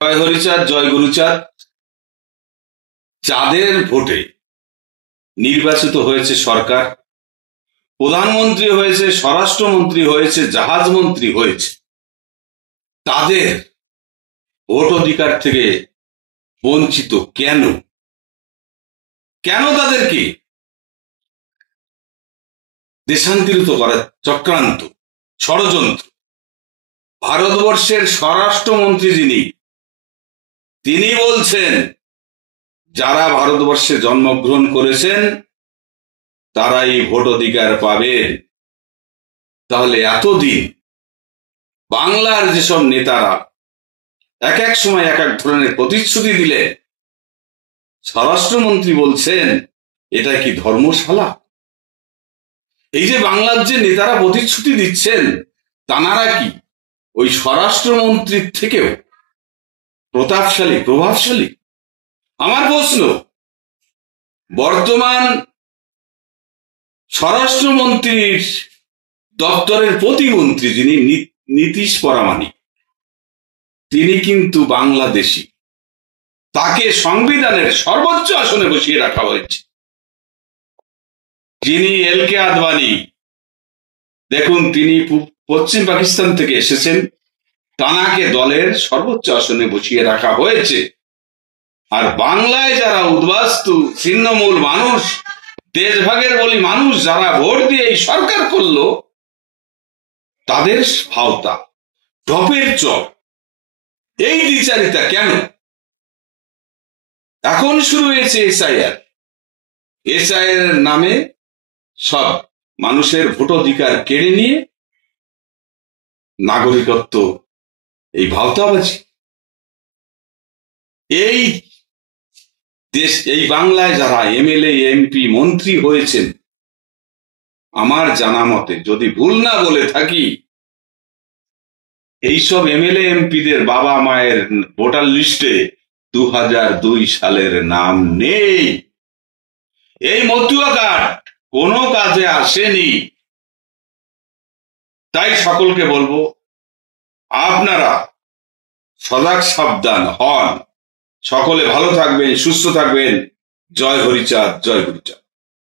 জয় হরিচাঁদ, জয় গুরুচাঁদ। যাদের ভোটে নির্বাচিত হয়েছে সরকার, প্রধানমন্ত্রী হয়েছে, স্বরাষ্ট্রমন্ত্রী হয়েছে, জাহাজমন্ত্রী হয়েছে, তাদের ভোট অধিকার থেকে বঞ্চিত কেন? কেন তাদেরকে দেশান্তরিত করার চক্রান্ত, ষড়যন্ত্র? ভারতবর্ষের স্বরাষ্ট্রমন্ত্রী তিনি বলছেন যারা ভারতবর্ষে জন্মগ্রহণ করেছেন তারাই ভোট অধিকার পাবেন। তাহলে এতদিন বাংলার যেসব নেতারা এক এক সময় এক এক ধরনের প্রতিশ্রুতি দিলে, স্বরাষ্ট্রমন্ত্রী বলছেন এটা কি ধর্মশালা? এই যে বাংলার যে নেতারা প্রতিশ্রুতি দিচ্ছেন তানারা কি ওই স্বরাষ্ট্রমন্ত্রীর থেকেও প্রতাপশালী, প্রভাবশালী? আমার প্রশ্ন, বর্তমান স্বরাষ্ট্রমন্ত্রীর দপ্তরের প্রতিমন্ত্রী যিনি নীতিশ পরামানিক, তিনি কিন্তু বাংলাদেশী। তাকে সংবিধানের সর্বোচ্চ আসনে বসিয়ে রাখা হয়েছে। যিনি এলকে আদবানি, দেখুন তিনি পশ্চিম পাকিস্তান থেকে এসেছেন, তানাকে দলের সর্বোচ্চ আসনে বসিয়ে রাখা হয়েছে। আর বাংলায় যারা উদ্বাস্তু ছিন্নমূল মানুষ, দেশভাগের বলি মানুষ, যারা ভোট দিয়ে এই সরকার করলো, তাদের ভাওতা, ঢপের চপ, এই দ্বিচারিতা কেন? এখন শুরু হয়েছে এসআইআর। এসআইআর নামে সব মানুষের ভোট অধিকার কেড়ে নিয়ে নাগরিকত্ব, এই ভাওতাবাজি। এই দেশ, এই বাংলায় যারা এমএলএ, এমপি, মন্ত্রী হয়েছেন, আমার জানা মতে, যদি ভুল না বলে থাকি, এইসব এমএলএ এমপিদের বাবা মায়ের ভোটার লিস্টে 2002 সালের নাম নেই। এই মতুয়া কার্ড কোনো কাজে আসেনি। তাই সকলকে বলবো, আপনারা সজাগ সাবধান হন। সকলে ভালো থাকবেন, সুস্থ থাকবেন। জয় হরিচাঁদ, জয় গুরুচাঁদ।